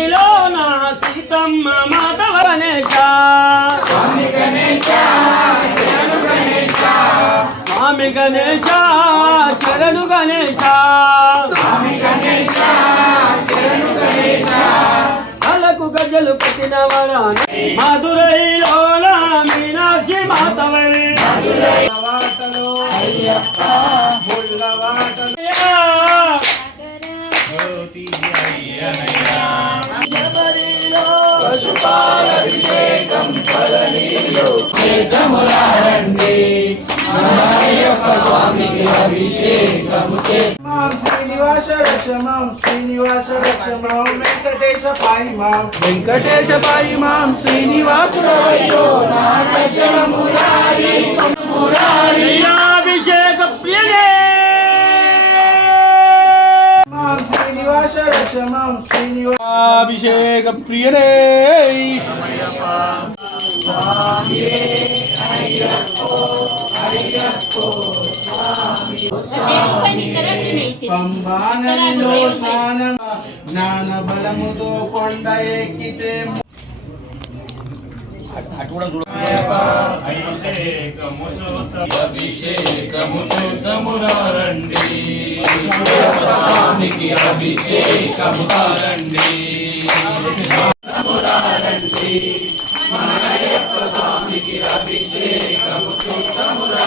మధురైలో నా సీతమ్మ మాధవ గణేశ స్వామి గణేశ శరణు గణేశ కలకు గజలు కట్టినవాడ మధురైలో నా మీనాక్షి మాధవై పశుపాలభిషేకం పలనీలో చేతములారండి అయ్యప్ప స్వామికి అభిషేకం శ్రీనివాస రక్షమాం శ్రీనివాస రక్షమాం వెంకటేశ పాయి మాం వెంకటేశ పాయి మాం శ్రీనివాసుడవయ్యో నాగజల మురారి మురారి అభిషేక ప్రియనే మాం శ్రీనివాస రక్షమాం అభిషేక ప్రియనే పంబానదిలో స్నానం జ్ఞాన బలముతో కొండ ఎక్కితే అభిషేకము చూద్దామురారండి స్వామికి అభిషేకము రండి మన అయ్యప్ప స్వామికి అభిషేకము చూద్దామురా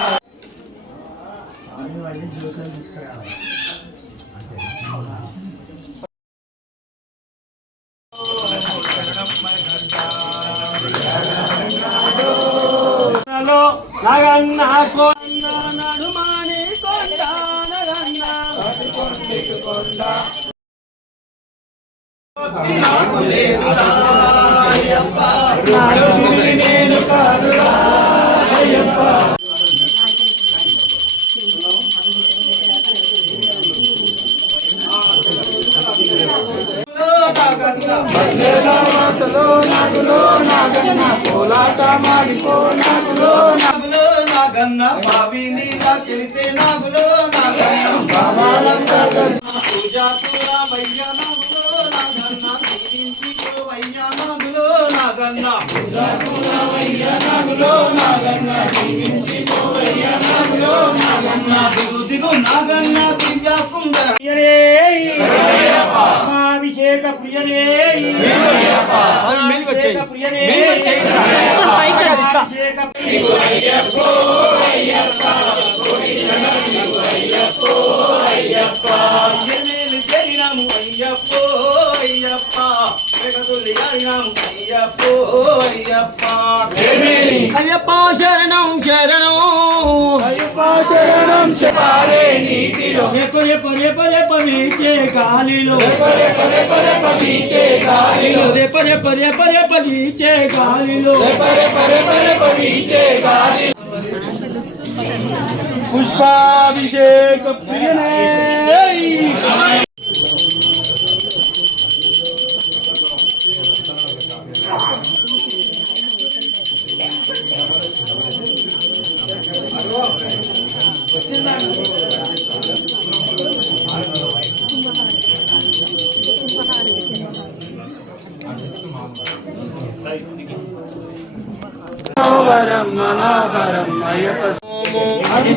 నగన్న కొండ నడుమాని కొండ నగన్న నేను కాదురా అయ్యప్ప వాసలో నాగులో నాగన్న కోలాట మాడిపో నాగులో నాగులో నాగన్న బావి నీళ్ళ కెలితే నాగులో నాగన్న పూజా పూరా వయ్య నాగులో నాగన్న దీవించిపోవయ్య నాగులో నాగన్న పూజా పూరా వయ్య నాగులో నాగన్న దీవించిపోవయ్య నాగులో నాగన్న దిగు దిగు నాగన్న దివ్య సుందర అభిషేక ప్రియనే ప్రియనే చేరినాము అయ్యప్పో అయ్యప్ప పెడతుల్లియాడినాము అయ్యప్పో అయ్యప్ప అయ్యప్ప శరణం శరణం అయ్యప్ప శరణం చెప్పారే నీతిలో పరే పరే పరే పరీచే గాలిలో పరే పరే పరే పీచే గాలిలో పరే పరే పరే పరీచే గాలిలో పరే పరే పరే పీచే గాలి పుష్పాభిషేక ప్రియనే మనోహరం మనోహరం అయ్యప్ప స్వామి